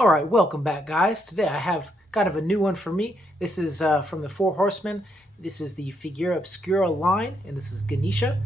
All right, welcome back, guys. Today I have kind of a new one for me. This is from the Four Horsemen. This is the Figura Obscura line, and this is Ganesha.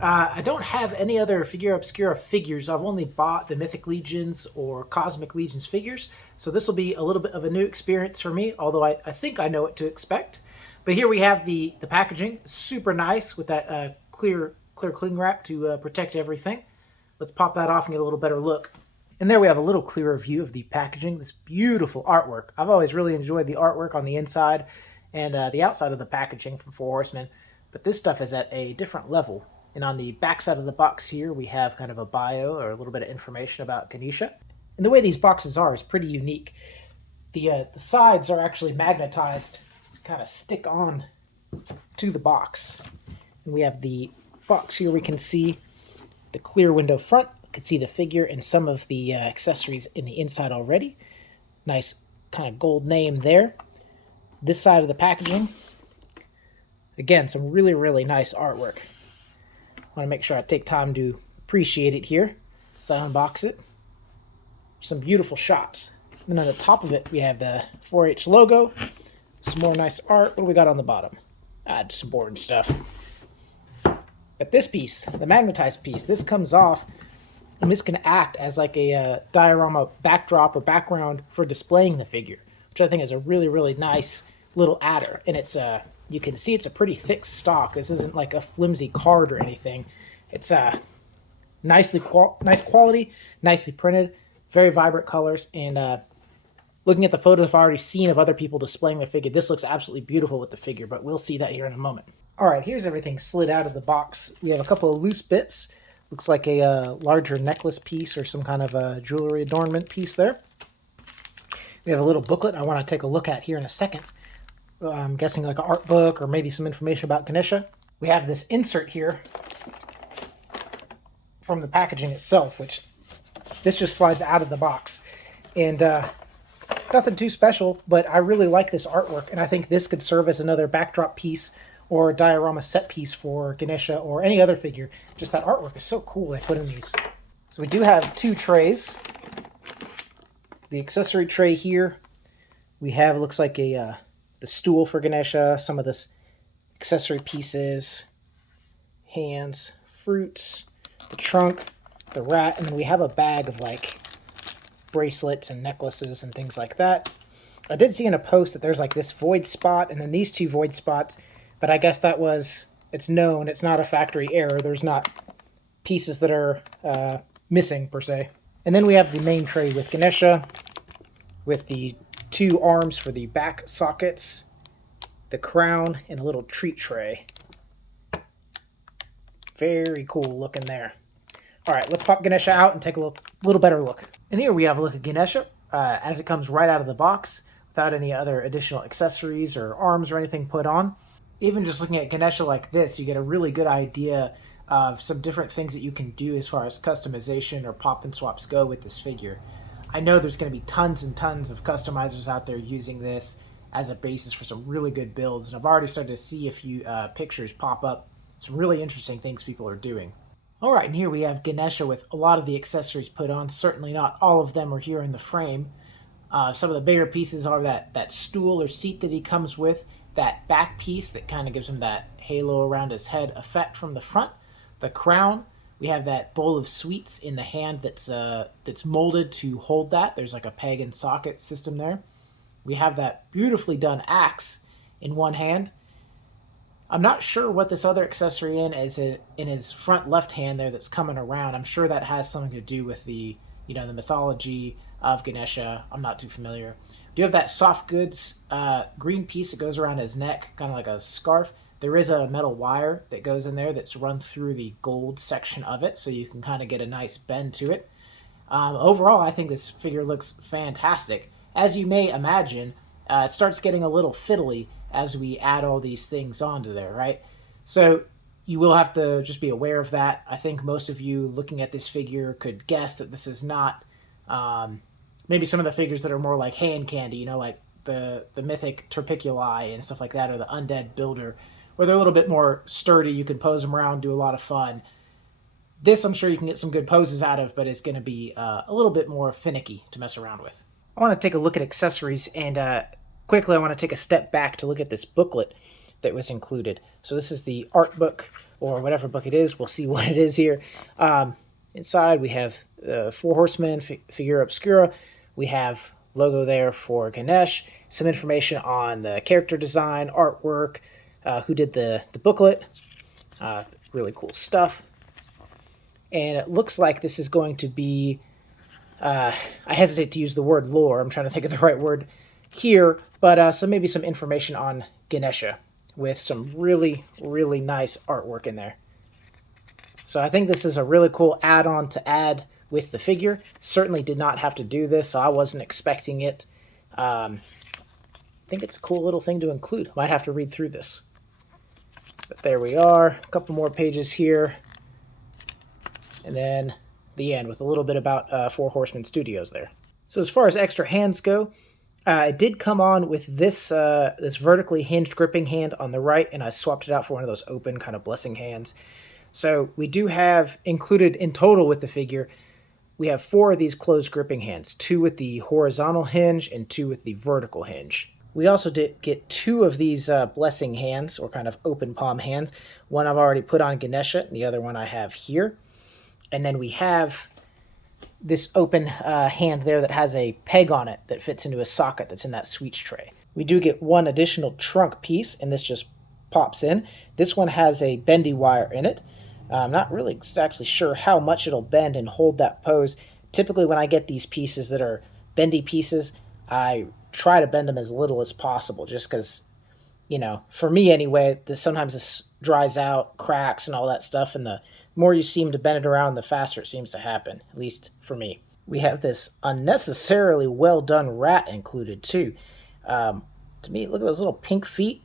I don't have any other Figura Obscura figures. I've only bought the Mythic Legions or Cosmic Legions figures, so this will be a little bit of a new experience for me, although I think I know what to expect. But here we have the packaging, super nice with that clear cling wrap to protect everything. Let's pop that off and get a little better look. And there we have a little clearer view of the packaging, this beautiful artwork. I've always really enjoyed the artwork on the inside and the outside of the packaging from Four Horsemen, but this stuff is at a different level. And on the back side of the box here, we have kind of a bio or a little bit of information about Ganesha. And the way these boxes are is pretty unique. The sides are actually magnetized, kind of stick on to the box. And we have the box here, we can see the clear window front. Can see the figure and some of the accessories in the inside already. Nice kind of gold name there. This side of the packaging, again, some really nice artwork. I want to make sure I take time to appreciate it here as I unbox it. Some beautiful shots. And on the top of it, we have the 4-H logo. Some more nice art. What do we got on the bottom? Just some boring stuff. But this piece, the magnetized piece, this comes off. And this can act as like a diorama backdrop or background for displaying the figure, which I think is a really nice little adder. And it's you can see it's a pretty thick stock. This isn't like a flimsy card or anything. It's nice quality, nicely printed, very vibrant colors. And looking at the photos I've already seen of other people displaying their figure, this looks absolutely beautiful with the figure, but we'll see that here in a moment. All right, here's everything slid out of the box. We have a couple of loose bits. Looks like a larger necklace piece or some kind of a jewelry adornment piece there. We have a little booklet I want to take a look at here in a second. I'm guessing like an art book or maybe some information about Ganesha. We have this insert here from the packaging itself, which this just slides out of the box. And nothing too special, but I really like this artwork, and I think this could serve as another backdrop piece or diorama set piece for Ganesha or any other figure. Just that artwork is so cool they put in these. So we do have two trays. The accessory tray here, we have, it looks like the stool for Ganesha, some of this accessory pieces, hands, fruits, the trunk, the rat, and then we have a bag of like bracelets and necklaces and things like that. I did see in a post that there's like this void spot and then these two void spots. But I guess it's known, it's not a factory error. There's not pieces that are missing, per se. And then we have the main tray with Ganesha, with the two arms for the back sockets, the crown, and a little treat tray. Very cool looking there. All right, let's pop Ganesha out and take a little better look. And here we have a look at Ganesha as it comes right out of the box, without any other additional accessories or arms or anything put on. Even just looking at Ganesha like this, you get a really good idea of some different things that you can do as far as customization or pop and swaps go with this figure. I know there's going to be tons and tons of customizers out there using this as a basis for some really good builds, and I've already started to see a few pictures pop up, some really interesting things people are doing. All right, and here we have Ganesha with a lot of the accessories put on. Certainly not all of them are here in the frame. Some of the bigger pieces are that stool or seat that he comes with, that back piece that kind of gives him that halo around his head effect from the front, the crown. We have that bowl of sweets in the hand that's molded to hold that. There's like a peg and socket system there. We have that beautifully done axe in one hand. I'm not sure what this other accessory is in his front left hand there that's coming around. I'm sure that has something to do with the mythology of Ganesha. I'm not too familiar. We do have that soft goods green piece that goes around his neck, kind of like a scarf. There is a metal wire that goes in there that's run through the gold section of it, so you can kind of get a nice bend to it. Overall, I think this figure looks fantastic. As you may imagine, it starts getting a little fiddly as we add all these things onto there, right? So you will have to just be aware of that. I think most of you looking at this figure could guess that this is not maybe some of the figures that are more like hand candy, like the mythic Terpiculi and stuff like that, or the undead builder, where they're a little bit more sturdy. You can pose them around, do a lot of fun. This I'm sure you can get some good poses out of, but it's going to be a little bit more finicky to mess around with. I want to take a look at accessories, and quickly I want to take a step back to look at this booklet that was included. So this is the art book, or whatever book it is. We'll see what it is here. Inside we have Four Horsemen, Figura Obscura. We have logo there for Ganesha, some information on the character design, artwork, who did the booklet. Really cool stuff. And it looks like this is going to be, I hesitate to use the word lore. I'm trying to think of the right word here, but so maybe some information on Ganesha with some really, really nice artwork in there. So I think this is a really cool add-on to add with the figure. Certainly did not have to do this, so I wasn't expecting it. I think it's a cool little thing to include. Might have to read through this. But there we are. A couple more pages here. And then the end with a little bit about Four Horsemen Studios there. So as far as extra hands go, it did come on with this this vertically hinged gripping hand on the right, and I swapped it out for one of those open kind of blessing hands. So we do have included in total with the figure, we have 4 of these closed gripping hands, 2 with the horizontal hinge and 2 with the vertical hinge. We also did get 2 of these blessing hands, or kind of open palm hands. One I've already put on Ganesha, and the other one I have here. And then we have this open hand there that has a peg on it that fits into a socket that's in that sweets tray. We do get one additional trunk piece, and this just pops in. This one has a bendy wire in it. I'm not really exactly sure how much it'll bend and hold that pose. Typically when I get these pieces that are bendy pieces, I try to bend them as little as possible, just because, you know, for me anyway, sometimes this dries out, cracks and all that stuff, and the more you seem to bend it around, the faster it seems to happen, at least for me. We have this unnecessarily well done rat included too. To me, look at those little pink feet.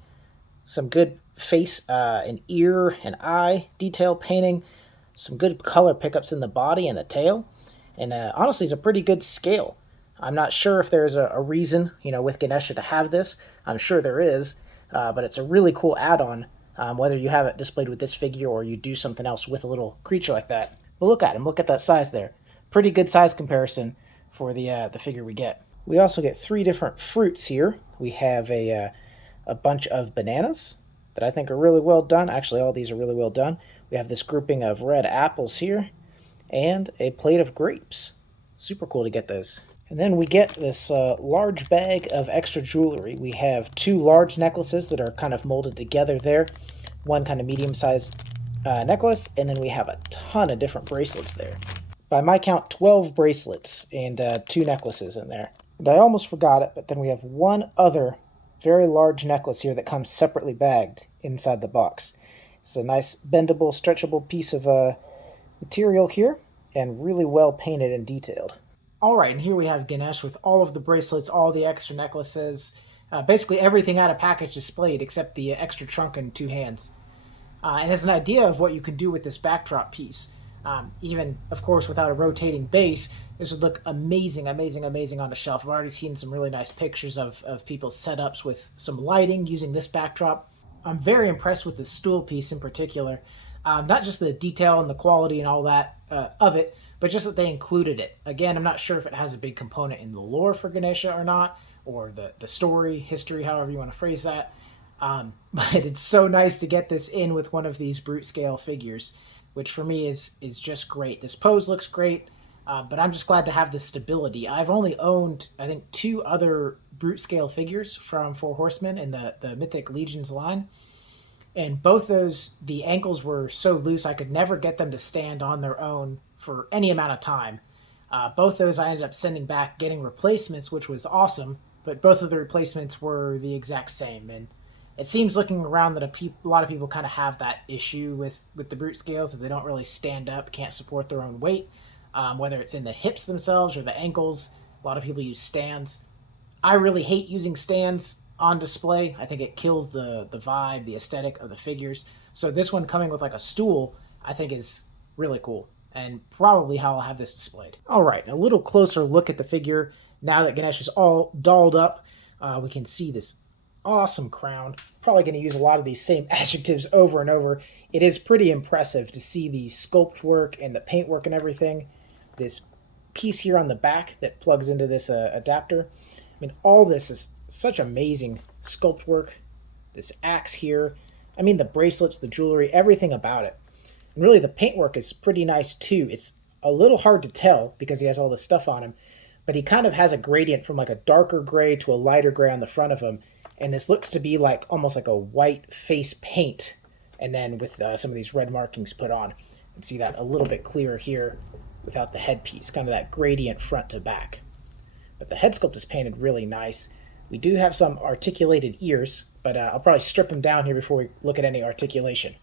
Some good face and ear and eye detail painting. Some good color pickups in the body and the tail. And honestly, it's a pretty good scale. I'm not sure if there's a reason, you know, with Ganesha to have this. I'm sure there is, but it's a really cool add-on. Whether you have it displayed with this figure or you do something else with a little creature like that. But look at him. Look at that size there. Pretty good size comparison for the figure we get. We also get 3 different fruits here. We have a bunch of bananas that I think are really well done. Actually, all these are really well done. We have this grouping of red apples here and a plate of grapes. Super cool to get those. And then we get this large bag of extra jewelry. We have 2 large necklaces that are kind of molded together there. One kind of medium-sized necklace, and then we have a ton of different bracelets there. By my count, 12 bracelets and 2 necklaces in there. And I almost forgot it, but then we have one other very large necklace here that comes separately bagged inside the box. It's a nice bendable, stretchable piece of material here, and really well painted and detailed. All right, and here we have Ganesha with all of the bracelets, all the extra necklaces, basically everything out of package displayed except the extra trunk and 2 hands. And as an idea of what you can do with this backdrop piece, even, of course, without a rotating base, this would look amazing, amazing, amazing on a shelf. I've already seen some really nice pictures of people's setups with some lighting using this backdrop. I'm very impressed with the stool piece in particular. Not just the detail and the quality and all that of it, but just that they included it. Again, I'm not sure if it has a big component in the lore for Ganesha or not, or the story, history, however you want to phrase that. But it's so nice to get this in with one of these brute scale figures, which for me is just great. This pose looks great, but I'm just glad to have the stability. I've only owned, I think, 2 other brute scale figures from Four Horsemen in the Mythic Legions line. And both those, the ankles were so loose I could never get them to stand on their own for any amount of time. Both those I ended up sending back, getting replacements, which was awesome, but both of the replacements were the exact same. And it seems looking around that a lot of people kind of have that issue with the brute scales, that they don't really stand up, can't support their own weight, whether it's in the hips themselves or the ankles. A lot of people use stands. I really hate using stands on display. I think it kills the vibe, the aesthetic of the figures. So this one coming with like a stool, I think is really cool, and probably how I'll have this displayed. All right, a little closer look at the figure. Now that Ganesha is all dolled up, we can see this awesome crown. Probably going to use a lot of these same adjectives over and over. It is pretty impressive to see the sculpt work and the paint work and everything. This piece here on the back that plugs into this adapter. I mean, all this is such amazing sculpt work. This axe here. I mean, the bracelets, the jewelry, everything about it. And really, the paintwork is pretty nice too. It's a little hard to tell because he has all this stuff on him, but he kind of has a gradient from like a darker gray to a lighter gray on the front of him. And this looks to be like almost like a white face paint, and then with some of these red markings put on. You can see that a little bit clearer here without the headpiece, kind of that gradient front to back. But the head sculpt is painted really nice. We do have some articulated ears, but I'll probably strip them down here before we look at any articulation.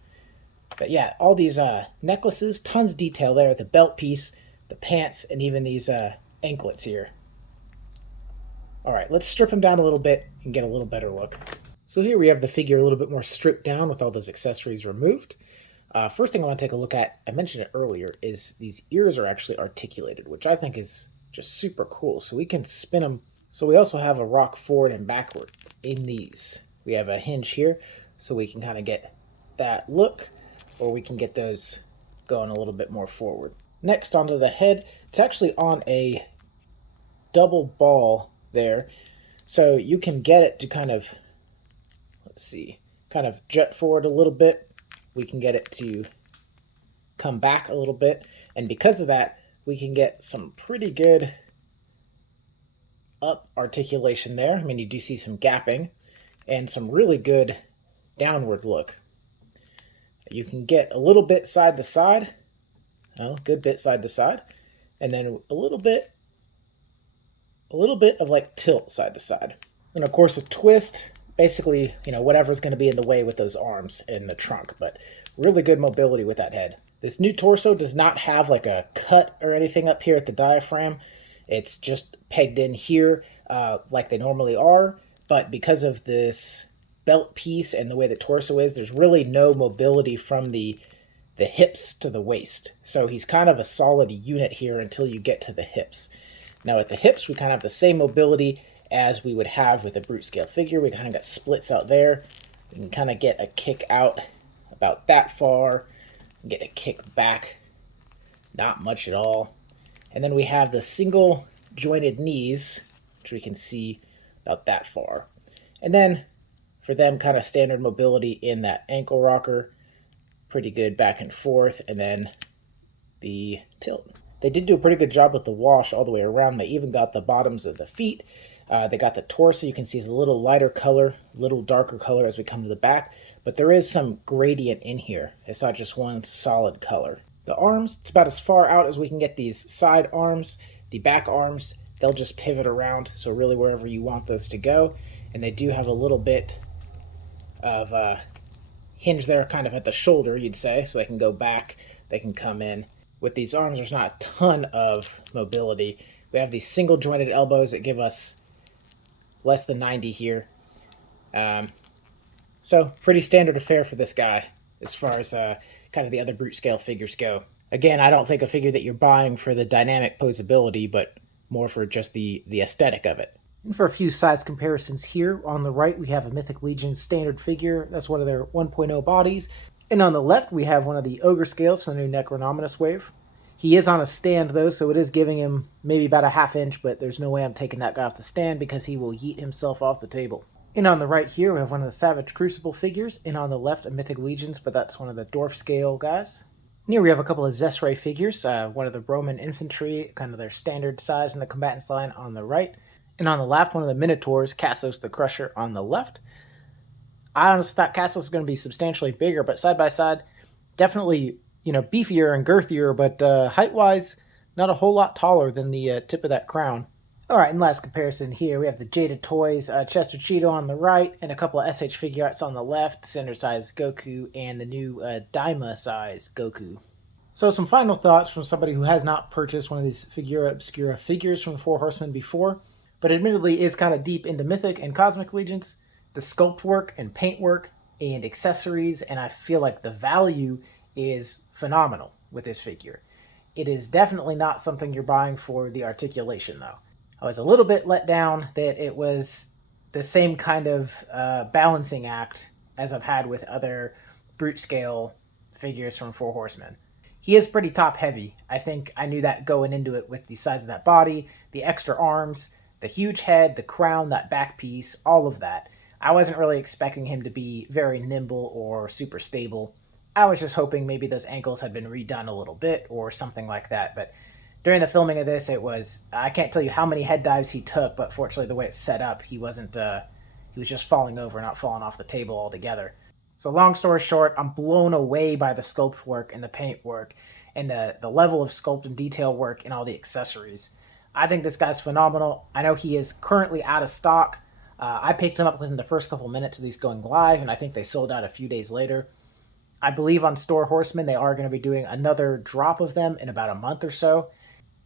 But yeah, all these necklaces, tons of detail there, the belt piece, the pants, and even these anklets here. All right, let's strip them down a little bit and get a little better look. So here we have the figure a little bit more stripped down with all those accessories removed. First thing I want to take a look at, I mentioned it earlier, is these ears are actually articulated, which I think is just super cool. So we can spin them. So we also have a rock forward and backward in these. We have a hinge here, so we can kind of get that look, or we can get those going a little bit more forward. Next, onto the head. It's actually on a double ball there, so you can get it to kind of, let's see, kind of jut forward a little bit. We can get it to come back a little bit, and because of that, we can get some pretty good up articulation there. I mean, you do see some gapping and some really good downward look. You can get a little bit side to side, good bit side to side, and then a little bit of like tilt side to side. And of course a twist, basically, whatever's going to be in the way with those arms and the trunk, but really good mobility with that head. This new torso does not have like a cut or anything up here at the diaphragm. It's just pegged in here like they normally are, but because of this belt piece and the way the torso is, there's really no mobility from the hips to the waist. So he's kind of a solid unit here until you get to the hips. Now at the hips, we kind of have the same mobility as we would have with a brute scale figure. We kind of got splits out there. We can kind of get a kick out about that far, get a kick back, not much at all. And then we have the single jointed knees, which we can see about that far. And then for them, kind of standard mobility in that ankle rocker, pretty good back and forth, and then the tilt. They did do a pretty good job with the wash all the way around. They even got the bottoms of the feet. They got the torso, you can see is a little lighter color, a little darker color as we come to the back, but there is some gradient in here. It's not just one solid color. The arms, it's about as far out as we can get these side arms. The back arms, they'll just pivot around, so really wherever you want those to go. And they do have a little bit of hinge there kind of at the shoulder, you'd say, so they can go back, they can come in. With these arms, there's not a ton of mobility. We have these single jointed elbows that give us less than 90 here. So pretty standard affair for this guy as far as kind of the other brute scale figures go. Again, I don't think a figure that you're buying for the dynamic posability, but more for just the aesthetic of it. And for a few size comparisons here, on the right we have a Mythic Legion standard figure. That's one of their 1.0 bodies. And on the left we have one of the Ogre scales from the new Necronominus wave. He is on a stand though, so it is giving him maybe about a ½ inch, but there's no way I'm taking that guy off the stand because he will yeet himself off the table. And on the right here we have one of the Savage Crucible figures, and on the left a Mythic Legions, but that's one of the dwarf scale guys. And here we have a couple of Zesray figures, one of the Roman infantry, kind of their standard size in the combatants line on the right. And on the left, one of the Minotaurs, Cassos the Crusher on the left. I honestly thought Cassos was going to be substantially bigger, but side by side, definitely, beefier and girthier, but height-wise, not a whole lot taller than the tip of that crown. All right, and last comparison here, we have the Jaded Toys, Chester Cheeto on the right, and a couple of SH figure arts on the left, standard size Goku, and the new Daima size Goku. So some final thoughts from somebody who has not purchased one of these Figura Obscura figures from the Four Horsemen before, but admittedly is kind of deep into Mythic and Cosmic Legions. The sculpt work and paint work and accessories, and I feel like the value is phenomenal with this figure. It is definitely not something you're buying for the articulation though. I was a little bit let down that it was the same kind of balancing act as I've had with other brute scale figures from Four Horsemen. He is pretty top heavy. I think I knew that going into it with the size of that body, the extra arms, the huge head, the crown, that back piece, all of that. I wasn't really expecting him to be very nimble or super stable. I was just hoping maybe those ankles had been redone a little bit or something like that. But during the filming of this, it was, I can't tell you how many head dives he took, but fortunately the way it's set up, he wasn't, he was just falling over, not falling off the table altogether. So long story short, I'm blown away by the sculpt work and the paint work and the level of sculpt and detail work and all the accessories. I think this guy's phenomenal. I know he is currently out of stock. I picked him up within the first couple minutes of these going live, and I think they sold out a few days later. I believe on Store Horsemen they are going to be doing another drop of them in about a month or so.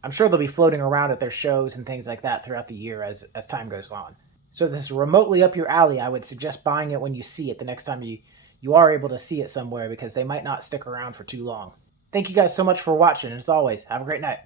I'm sure they'll be floating around at their shows and things like that throughout the year as time goes on. So if this is remotely up your alley, I would suggest buying it when you see it the next time you are able to see it somewhere, because they might not stick around for too long. Thank you guys so much for watching, and as always, have a great night.